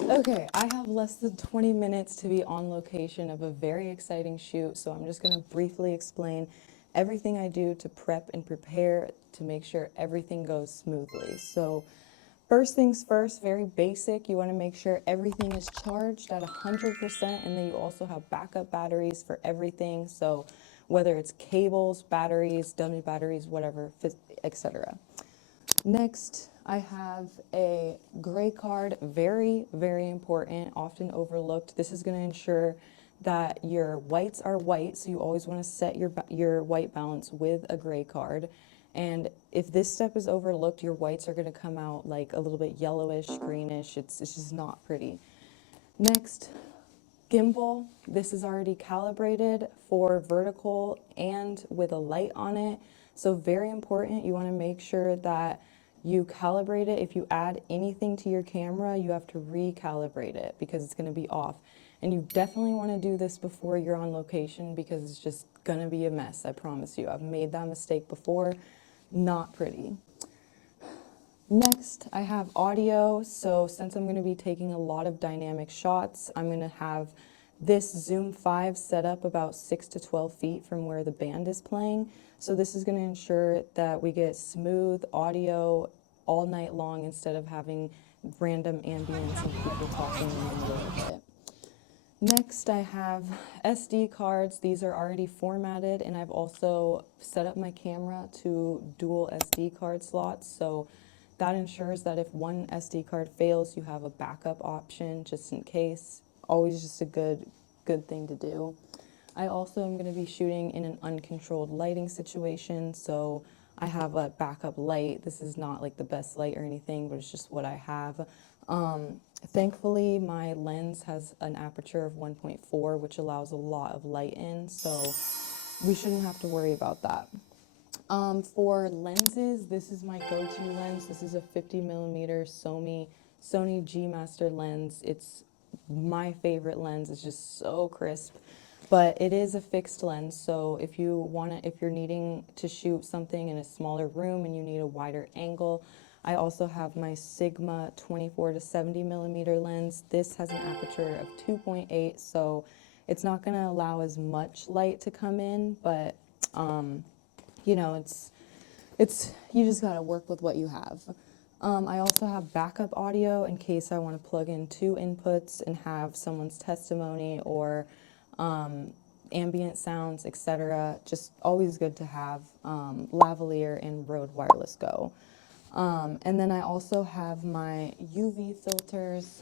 Okay, I have less than 20 minutes to be on location of a very exciting shoot, so I'm just going to briefly explain everything I do to prep and prepare to make sure everything goes smoothly. So, first things first, very basic, you want to make sure everything is charged at 100%, and then you also have backup batteries for everything. So, whether it's cables, batteries, dummy batteries, whatever, etc. Next, I have a gray card, very, very important, often overlooked. This is going to ensure that your whites are white, so you always want to set your white balance with a gray card. And if this step is overlooked, your whites are going to come out like a little bit yellowish, greenish. It's just not pretty. Next, gimbal. This is already calibrated for vertical and with a light on it. So very important, you want to make sure that you calibrate it. If you add anything to your camera, you have to recalibrate it because it's going to be off. And you definitely want to do this before you're on location because it's just going to be a mess, I promise you. I've made that mistake before. Not pretty. Next, I have audio. So since I'm going to be taking a lot of dynamic shots, I'm going to have this Zoom 5 set up about 6 to 12 feet from where the band is playing. So this is going to ensure that we get smooth audio all night long instead of having random ambience and people talking in the middle of it. Next, I have SD cards. These are already formatted, and I've also set up my camera to dual SD card slots. So that ensures that if one SD card fails, you have a backup option just in case. Always just a good thing to do. I also am going to be shooting in an uncontrolled lighting situation, so I have a backup light. This is not like the best light or anything, but it's just what I have. Thankfully, my lens has an aperture of 1.4, which allows a lot of light in, so we shouldn't have to worry about that. For lenses, this is my go-to lens. This is a 50 millimeter Sony G Master lens. It's my favorite lens. It's just so crisp, but it is a fixed lens. So if you're needing to shoot something in a smaller room and you need a wider angle, I also have my Sigma 24 to 70 millimeter lens. This has an aperture of 2.8, so it's not going to allow as much light to come in, but you know, it's you just gotta work with what you have. I also have backup audio in case I want to plug in two inputs and have someone's testimony or ambient sounds, etc. Just always good to have lavalier and Rode Wireless Go. And then I also have my UV filters.